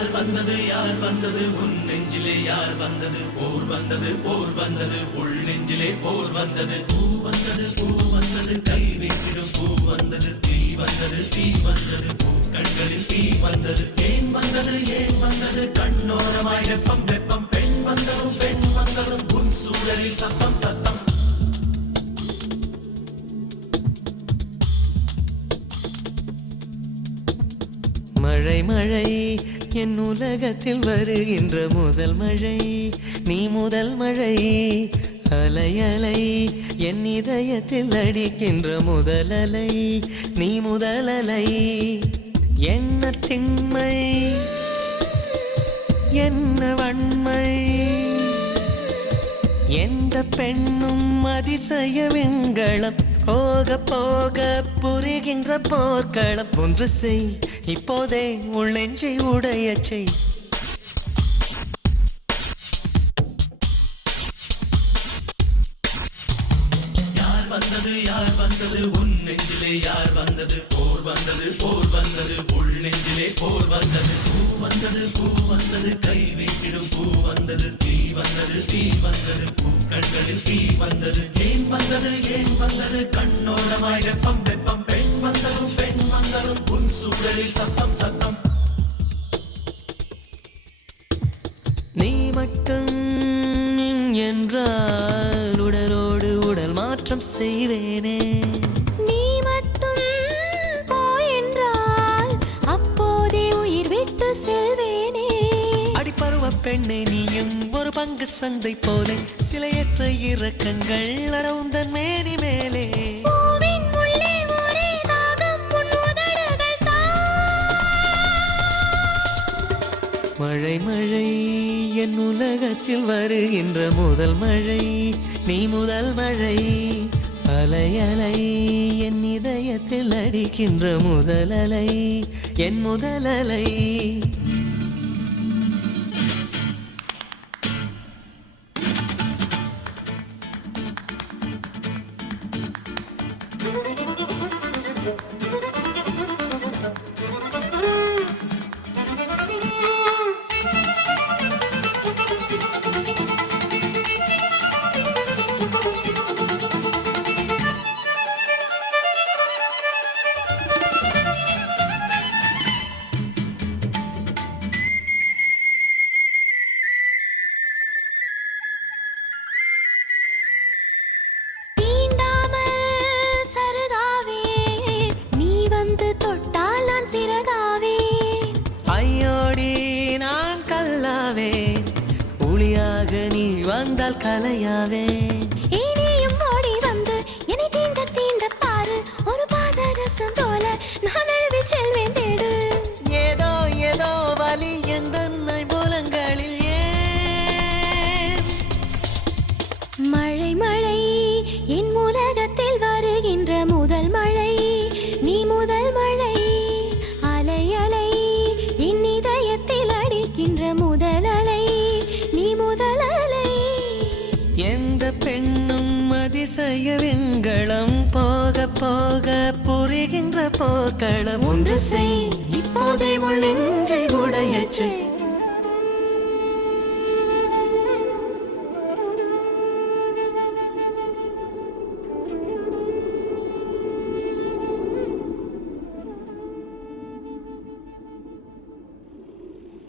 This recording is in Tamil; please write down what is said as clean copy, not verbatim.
யார் வந்தது உன் நெஞ்சிலே யார் வந்தது போர் வந்தது உள் நெஞ்சிலே போர் வந்தது பூ வந்தது கை வீசிடும் பூ வந்தது தீ வந்தது பூ கண்களில் தீ வந்தது ஏன் வந்தது கண்ணோரமாய் வெப்பம் பெண் வந்ததும் உன் சூழலில் சத்தம் மழை என் உலகத்தில் வருகின்ற முதல் மழை நீ முதல் மழை அலை என் இதயத்தில் அடிக்கின்ற முதல் அலை நீ முதல் அலை என்ன திண்மை என்ன வன்மை எந்த பெண்ணும் அதிசய விண்களம் போக புரிகின்ற போர்க்களம் ஒன்று செய் இப்போதே உள் நெஞ்சை உடைய செய் யார் வந்தது உன் நெஞ்சிலே யார் வந்தது போர் வந்தது உள் நெஞ்சிலே போர் வந்தது பூ வந்தது கை வீசிடும் பூ வந்தது தீ வந்தது பூ கண்களில் தீ வந்தது ஏன் வந்தது கண்ணோரமாய் வெப்பம் பெண் வந்ததும் உன் சூழலில் சத்தம் நீ மட்டும் என்றால் உடலோடு உடல் மாற்றம் செய்வேனே நீ மட்டும் போ என்றால் அப்போதே உயிர் விட்டு செல்வேனே அடிப்பருவ பெண்ணே நீயும் ஒரு பங்கு சந்தை போலே சிலையற்ற இறக்கங்கள் அடவுந்தன் மேனி மேலே மழை என் உலகத்தில் வருகின்ற முதல் மழை நீ முதல் மழை அலை என் இதயத்தில் அடிக்கின்ற முதல் அலை என் முதல் அலை ஐயோடி நான் கல்லாவே ஒளியாக நீ வந்தால் கலையாவே இனியும் ஓடி வந்து என்னை தீண்ட பாரு ஒரு பாதரசம் போல நான் அழுவி செல்வேன் தேடு ஏதோ வலி எந்த புலங்களில் ஏன் மழை என் உலகத்தில் வருகின்ற முதல் மழை நீ முதல் மழை அலை என் இதயத்தில் அடிக்கின்ற முதல் அலை நீ முதல் அலை எந்த பெண்ணும் அதிசய விண்களம் போக புரிகின்ற போக்களம் ஒன்று செய் இப்போதே உள்